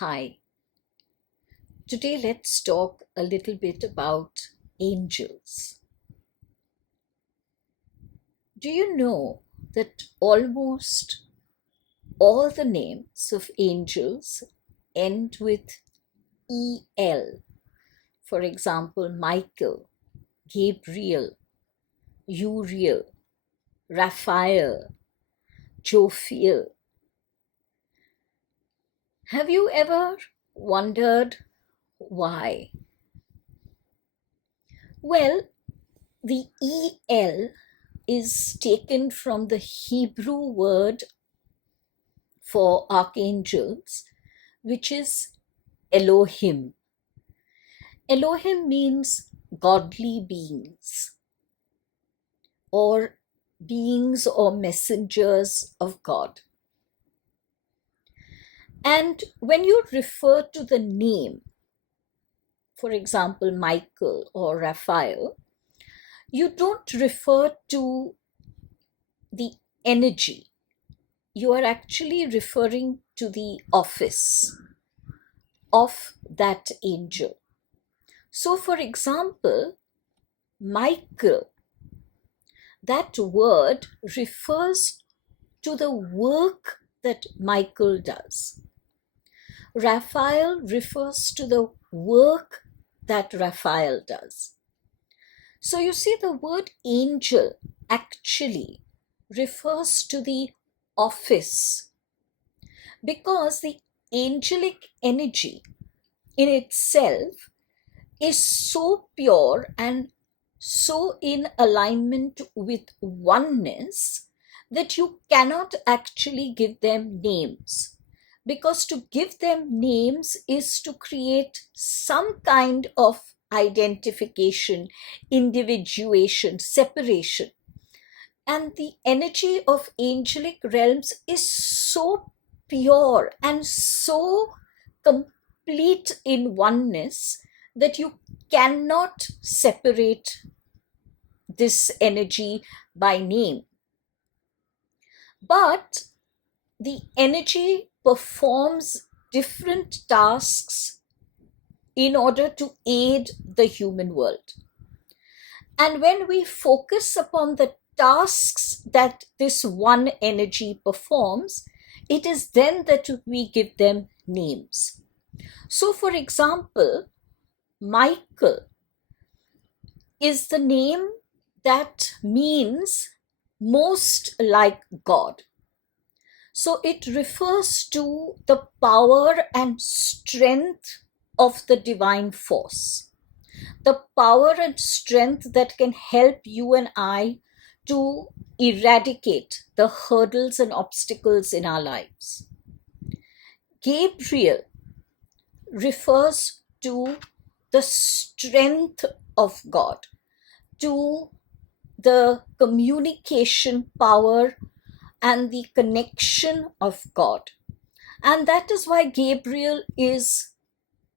Hi, today let's talk a little bit about angels. Do you know that almost all the names of angels end with EL? For example, Michael, Gabriel, Uriel, Raphael, Jophiel. Have you ever wondered why? Well, the EL is taken from the Hebrew word for archangels, which is Elohim. Elohim means godly beings or beings or messengers of God. And when you refer to the name, for example, Michael or Raphael, you don't refer to the energy. You are actually referring to the office of that angel. So, for example, Michael, that word refers to the work that Michael does. Raphael refers to the work that Raphael does. So you see, the word angel actually refers to the office, because the angelic energy in itself is so pure and so in alignment with oneness that you cannot actually give them names. Because to give them names is to create some kind of identification, individuation, separation. And the energy of angelic realms is so pure and so complete in oneness that you cannot separate this energy by name. But the energy performs different tasks in order to aid the human world. And when we focus upon the tasks that this one energy performs, it is then that we give them names. So, for example, Michael is the name that means most like God. So it refers to the power and strength of the divine force, the power and strength that can help you and I to eradicate the hurdles and obstacles in our lives. Gabriel refers to the strength of God, to the communication power and the connection of God. And that is why Gabriel is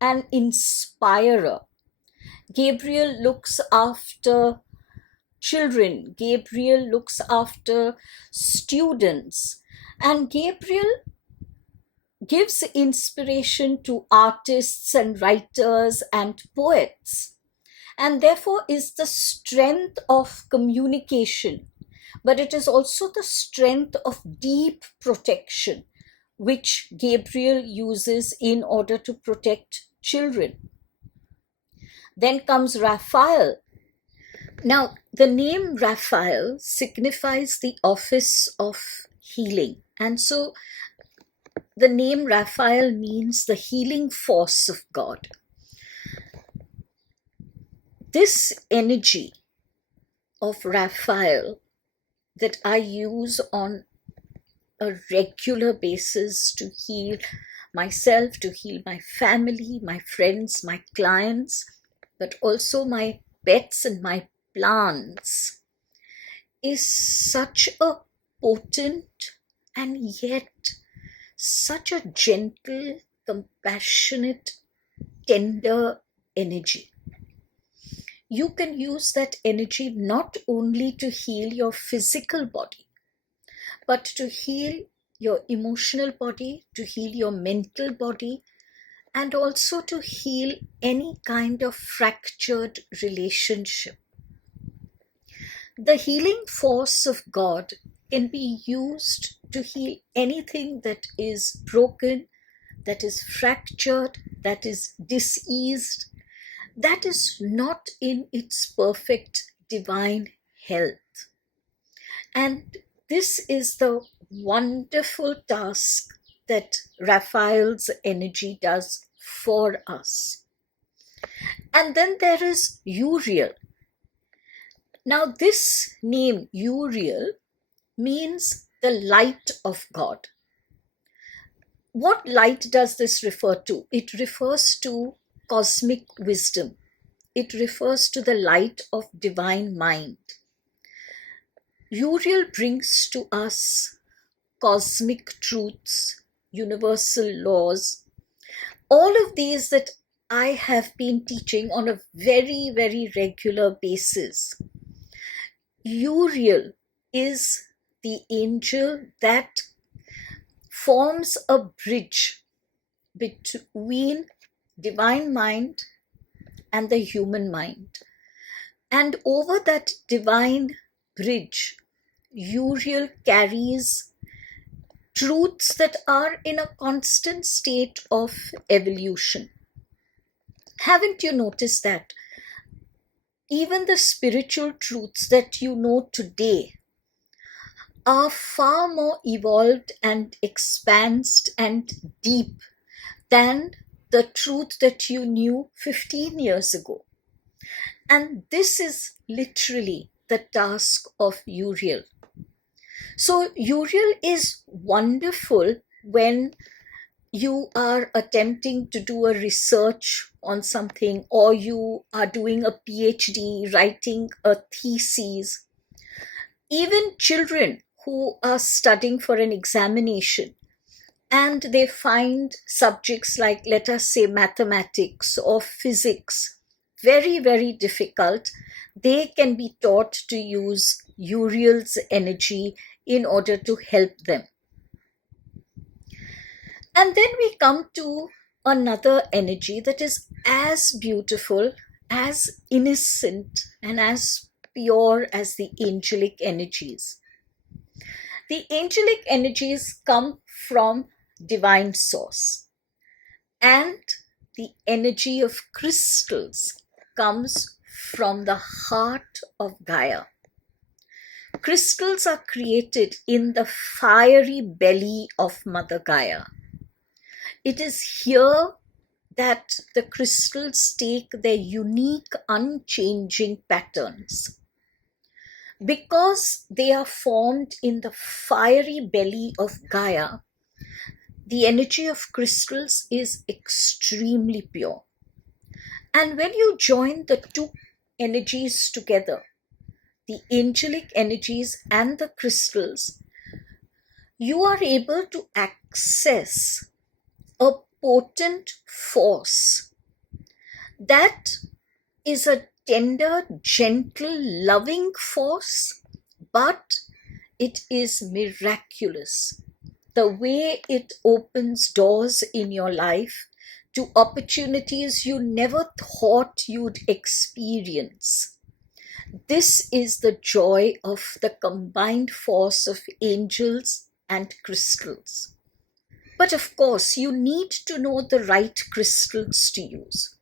an inspirer. Gabriel looks after children. Gabriel looks after students. And Gabriel gives inspiration to artists and writers and poets. And therefore is the strength of communication, but it is also the strength of deep protection, which Gabriel uses in order to protect children. Then comes Raphael. Now, the name Raphael signifies the office of healing. And so the name Raphael means the healing force of God. This energy of Raphael that I use on a regular basis to heal myself, to heal my family, my friends, my clients, but also my pets and my plants, is such a potent and yet such a gentle, compassionate, tender energy. You can use that energy not only to heal your physical body, but to heal your emotional body, to heal your mental body, and also to heal any kind of fractured relationship. The healing force of God can be used to heal anything that is broken, that is fractured, that is diseased, that is not in its perfect divine health. And this is the wonderful task that Raphael's energy does for us. And then there is Uriel. Now, this name, Uriel, means the light of God. What light does this refer to? It refers to cosmic wisdom. It refers to the light of divine mind. Uriel brings to us cosmic truths, universal laws, all of these that I have been teaching on a very, very regular basis. Uriel is the angel that forms a bridge between divine mind and the human mind. And over that divine bridge, Uriel carries truths that are in a constant state of evolution. Haven't you noticed that? Even the spiritual truths that you know today are far more evolved and expansed and deep than the truth that you knew 15 years ago. And this is literally the task of Uriel. So Uriel is wonderful when you are attempting to do a research on something, or you are doing a PhD, writing a thesis. Even children who are studying for an examination and they find subjects like, let us say, mathematics or physics very, very difficult, they can be taught to use Uriel's energy in order to help them. And then we come to another energy that is as beautiful, as innocent, and as pure as the angelic energies. The angelic energies come from divine source, and the energy of crystals comes from the heart of Gaia. Crystals are created in the fiery belly of Mother Gaia. It is here that the crystals take their unique, unchanging patterns. Because they are formed in the fiery belly of Gaia, the energy of crystals is extremely pure. And when you join the two energies together, the angelic energies and the crystals, you are able to access a potent force that is a tender, gentle, loving force, but it is miraculous. The way it opens doors in your life to opportunities you never thought you'd experience. This is the joy of the combined force of angels and crystals. But of course, you need to know the right crystals to use.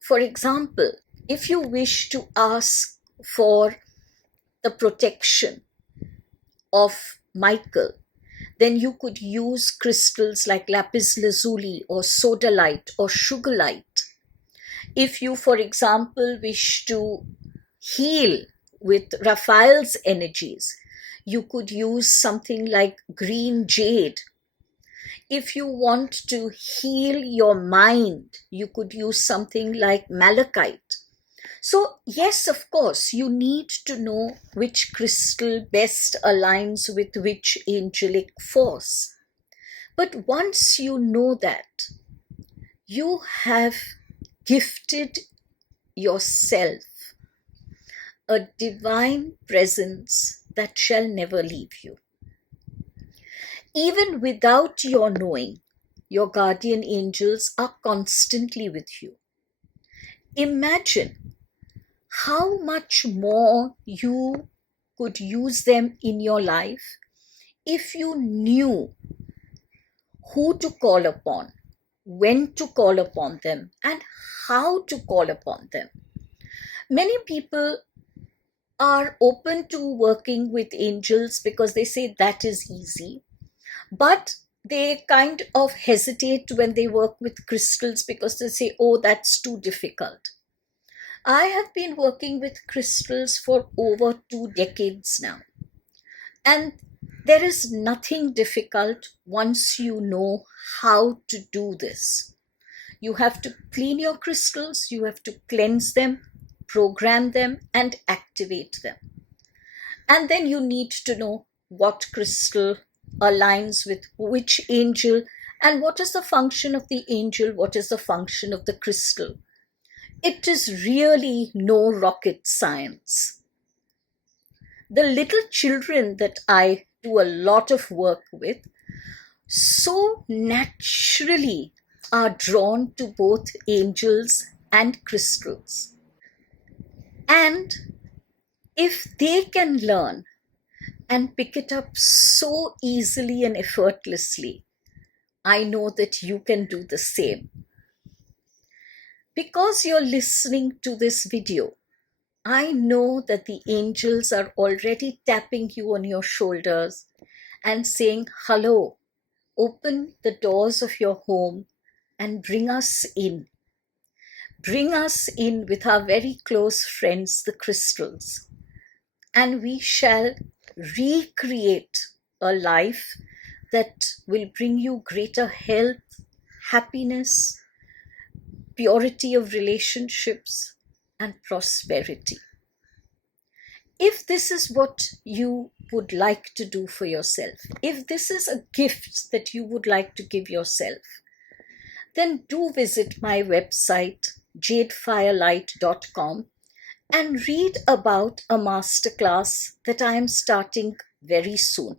For example, if you wish to ask for the protection of Michael, then you could use crystals like lapis lazuli or sodalite or sugarlite. If you, for example, wish to heal with Raphael's energies, you could use something like green jade. If you want to heal your mind, you could use something like malachite. So, yes, of course, you need to know which crystal best aligns with which angelic force. But once you know that, you have gifted yourself a divine presence that shall never leave you. Even without your knowing, your guardian angels are constantly with you. Imagine how much more you could use them in your life if you knew who to call upon, when to call upon them, and how to call upon them. Many people are open to working with angels because they say that is easy, but they kind of hesitate when they work with crystals because they say, oh, that's too difficult. I have been working with crystals for over 2 decades now, and there is nothing difficult once you know how to do this. You have to clean your crystals, you have to cleanse them, program them, and activate them. And then you need to know what crystal aligns with which angel, and what is the function of the angel, what is the function of the crystal. It is really no rocket science. The little children that I do a lot of work with so naturally are drawn to both angels and crystals. And if they can learn and pick it up so easily and effortlessly, I know that you can do the same. Because you're listening to this video, I know that the angels are already tapping you on your shoulders and saying, hello, open the doors of your home and bring us in. Bring us in with our very close friends, the crystals, and we shall recreate a life that will bring you greater health, happiness, purity of relationships, and prosperity. If this is what you would like to do for yourself, if this is a gift that you would like to give yourself, then do visit my website, JadeFirelight.com, and read about a masterclass that I am starting very soon.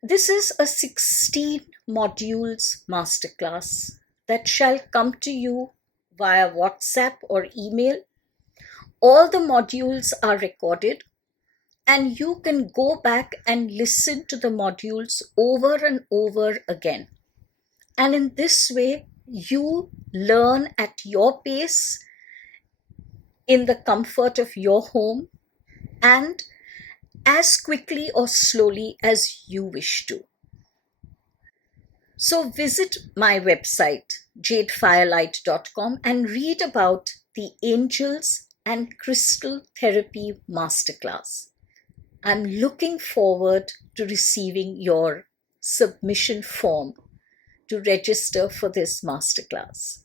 This is a 16 modules masterclass that shall come to you via WhatsApp or email. All the modules are recorded, and you can go back and listen to the modules over and over again. And in this way, you learn at your pace, in the comfort of your home, and as quickly or slowly as you wish to. So visit my website, JadeFirelight.com, and read about the Angels and Crystal Therapy Masterclass. I'm looking forward to receiving your submission form to register for this masterclass.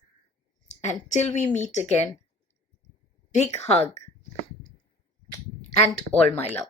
Until we meet again, big hug and all my love.